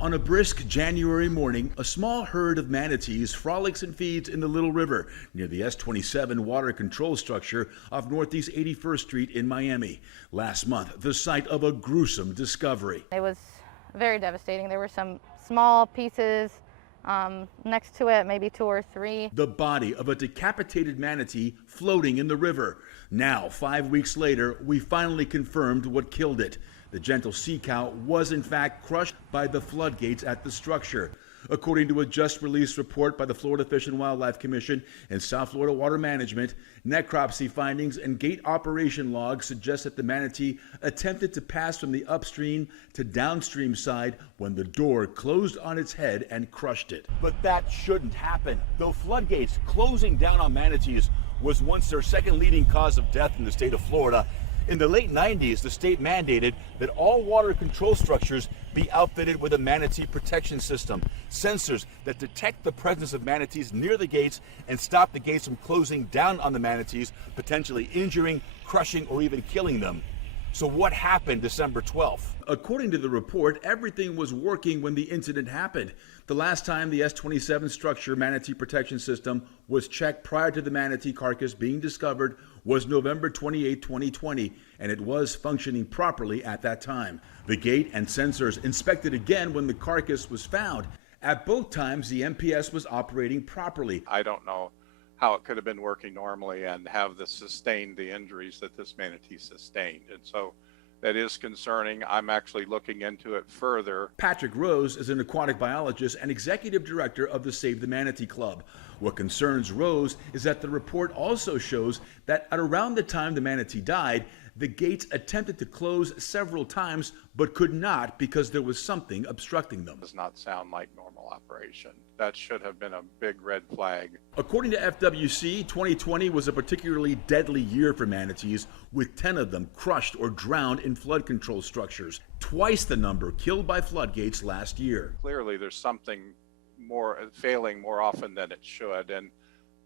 On a brisk January morning, a small herd of manatees frolics and feeds in the Little River near the S27 water control structure off Northeast 81st Street in Miami. Last month, the site of a gruesome discovery. It was very devastating. There were some small pieces next to it, maybe 2 or 3. The body of a decapitated manatee floating in the river. Now, 5 weeks later, we finally confirmed what killed it. The gentle sea cow was in fact crushed by the floodgates at the structure. According to a just released report by the Florida Fish and Wildlife Commission and South Florida Water Management, necropsy findings and gate operation logs suggest that the manatee attempted to pass from the upstream to downstream side when the door closed on its head and crushed it. But that shouldn't happen. Though floodgates closing down on manatees was once their second leading cause of death in the state of Florida, in the late 90s, the state mandated that all water control structures be outfitted with a manatee protection system, sensors that detect the presence of manatees near the gates and stop the gates from closing down on the manatees, potentially injuring, crushing, or even killing them. So what happened December 12th? According to the report, everything was working when the incident happened. The last time the S27 structure manatee protection system was checked prior to the manatee carcass being discovered was November 28, 2020, and it was functioning properly at that time. The gate and sensors inspected again when the carcass was found. At both times, the MPS was operating properly. I don't know how it could have been working normally and have sustained the injuries that this manatee sustained. And so that is concerning. I'm actually looking into it further. Patrick Rose is an aquatic biologist and executive director of the Save the Manatee Club. What concerns Rose is that the report also shows that at around the time the manatee died, the gates attempted to close several times but could not because there was something obstructing them. Does not sound like normal operation. That should have been a big red flag. According to FWC, 2020 was a particularly deadly year for manatees, with 10 of them crushed or drowned in flood control structures, twice the number killed by floodgates last year. Clearly there's something more failing more often than it should, and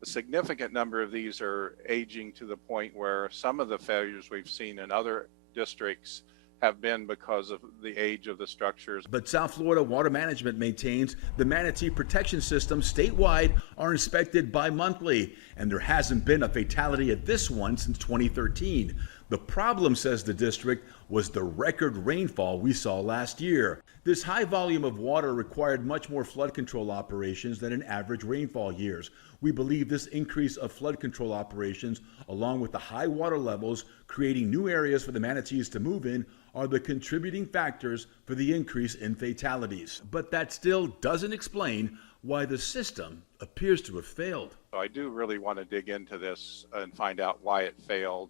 a significant number of these are aging to the point where some of the failures we've seen in other districts have been because of the age of the structures. But South Florida Water Management maintains the manatee protection systems statewide are inspected bi-monthly, and there hasn't been a fatality at this one since 2013. The problem, says the district, was the record rainfall we saw last year. This high volume of water required much more flood control operations than in average rainfall years. We believe this increase of flood control operations, along with the high water levels creating new areas for the manatees to move in, are the contributing factors for the increase in fatalities. But that still doesn't explain why the system appears to have failed. So I do really want to dig into this and find out why it failed,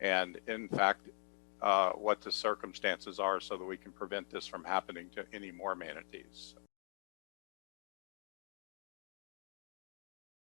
and in fact what the circumstances are so that we can prevent this from happening to any more manatees.